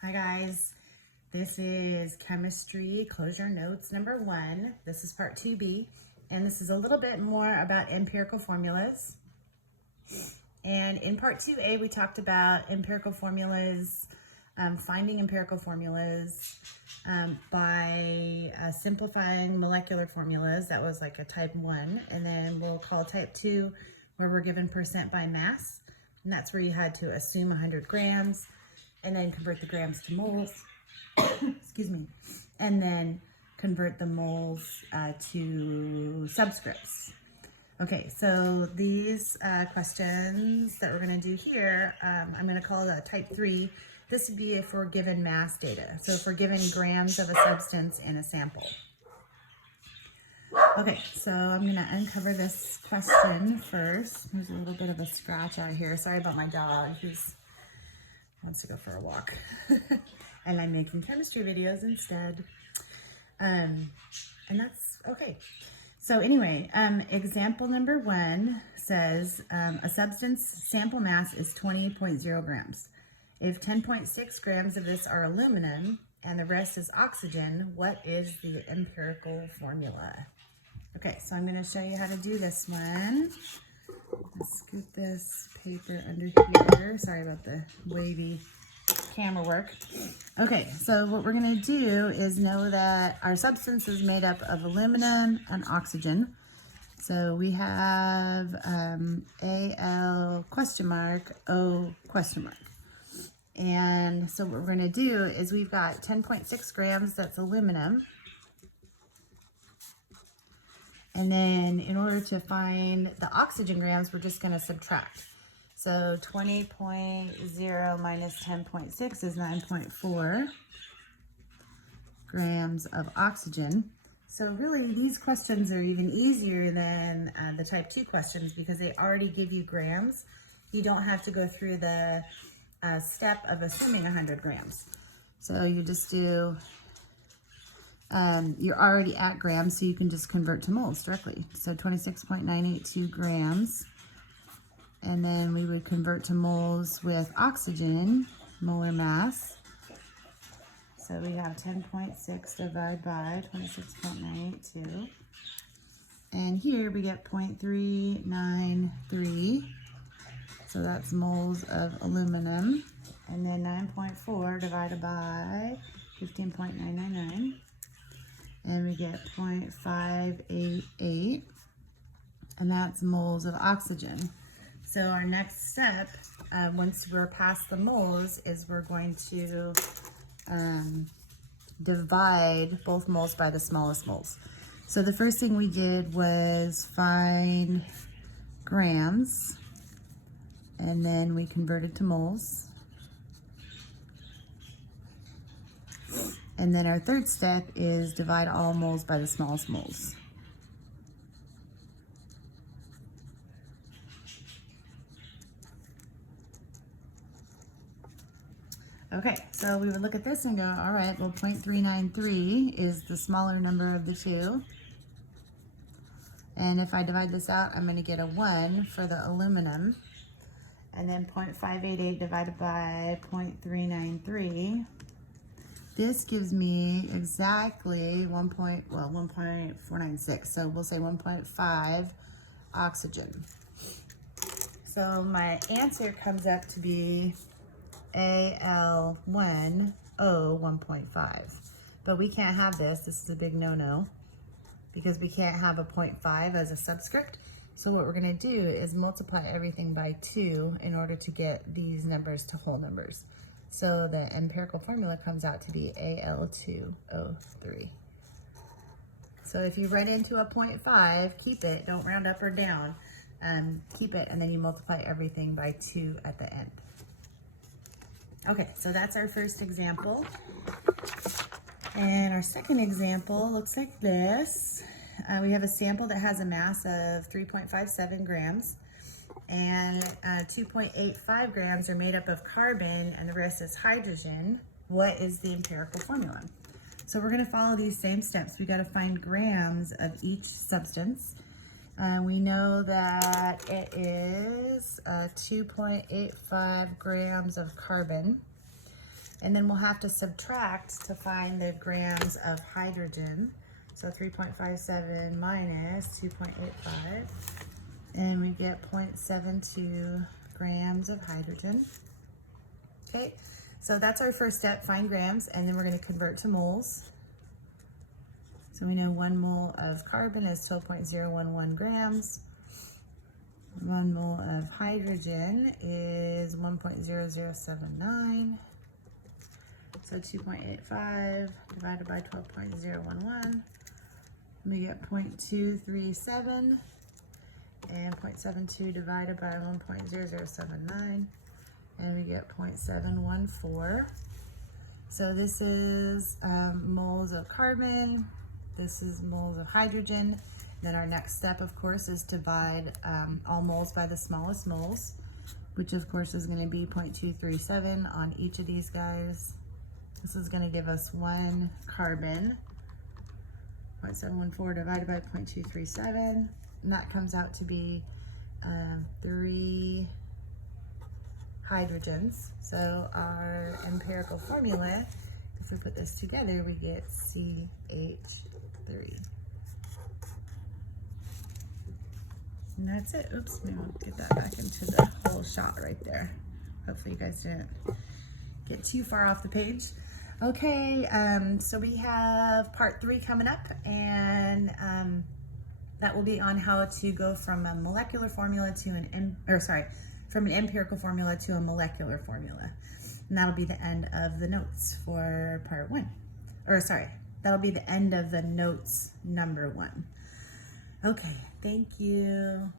Hi guys, this is chemistry closure notes number 1. This is part 2B, and this is a little bit more about empirical formulas. And in part 2A, we talked about empirical formulas, finding empirical formulas by simplifying molecular formulas. That was like a type 1, and then we'll call type 2 where we're given percent by mass, and that's where you had to assume 100 grams and then convert the grams to moles, excuse me, and then convert the moles to subscripts. Okay, so these questions that we're going to do here, I'm going to call it type 3. This would be if we're given mass data. So if we're given grams of a substance in a sample. Okay, so I'm going to uncover this question first. There's a little bit of a scratch out here. Sorry about my dog. He wants to go for a walk. And I'm making chemistry videos instead. And that's okay. So anyway, example number 1 says a substance sample mass is 20.0 grams. If 10.6 grams of this are aluminum and the rest is oxygen, what is the empirical formula? Okay, so I'm going to show you how to do this one. Let's scoot this paper under here. Sorry about the wavy camera work. Okay, so what we're going to do is know that our substance is made up of aluminum and oxygen. So we have Al question mark, O question mark. And so what we're going to do is we've got 10.6 grams, that's aluminum. And then in order to find the oxygen grams, we're just going to subtract. So 20.0 minus 10.6 is 9.4 grams of oxygen. So really these questions are even easier than the type 2 questions because they already give you grams. You don't have to go through the step of assuming 100 grams. So you just do, you're already at grams, so you can just convert to moles directly. So 26.982 grams. And then we would convert to moles with oxygen, molar mass. So we have 10.6 divided by 26.982. And here we get 0.393. So that's moles of aluminum. And then 9.4 divided by 15.999. And we get 0.588. And that's moles of oxygen. So our next step, once we're past the moles, is we're going to divide both moles by the smallest moles. So the first thing we did was find grams, and then we converted to moles. And then our third step is divide all moles by the smallest moles. Okay, so we would look at this and go, all right, well, 0.393 is the smaller number of the two. And if I divide this out, I'm going to get a 1 for the aluminum. And then 0.588 divided by 0.393. This gives me exactly 1.496. So we'll say 1.5 oxygen. So my answer comes up to be Al1O 1.5. But we can't have this. This is a big no-no because we can't have a 0.5 as a subscript. So what we're going to do is multiply everything by 2 in order to get these numbers to whole numbers. So the empirical formula comes out to be Al2O3. So if you run into a 0.5, keep it. Don't round up or down. Keep it, and then you multiply everything by 2 at the end. Okay, so that's our first example. And our second example looks like this. We have a sample that has a mass of 3.57 grams. And 2.85 grams are made up of carbon and the rest is hydrogen. What is the empirical formula? So we're going to follow these same steps. We got to find grams of each substance. We know that it is 2.85 grams of carbon. And then we'll have to subtract to find the grams of hydrogen. So 3.57 minus 2.85. And we get 0.72 grams of hydrogen. Okay, so that's our first step, find grams, and then we're going to convert to moles. So we know 1 mole of carbon is 12.011 grams. 1 mole of hydrogen is 1.0079. So 2.85 divided by 12.011. We get 0.237. And 0.72 divided by 1.0079. And we get 0.714. So this is moles of carbon. This is moles of hydrogen. Then our next step, of course, is divide all moles by the smallest moles, which of course is going to be 0.237 on each of these guys. This is going to give us 1 carbon. 0.714 divided by 0.237. And that comes out to be 3 hydrogens. So our empirical formula, if we put this together, we get CH3. And that's it. Oops, maybe we'll get that back into the whole shot right there. Hopefully you guys didn't get too far off the page. Okay, so we have part 3 coming up, and that will be on how to go from a molecular formula to from an empirical formula to a molecular formula. And that'll be the end of the notes for part 1. That'll be the end of the notes number 1. Okay, thank you.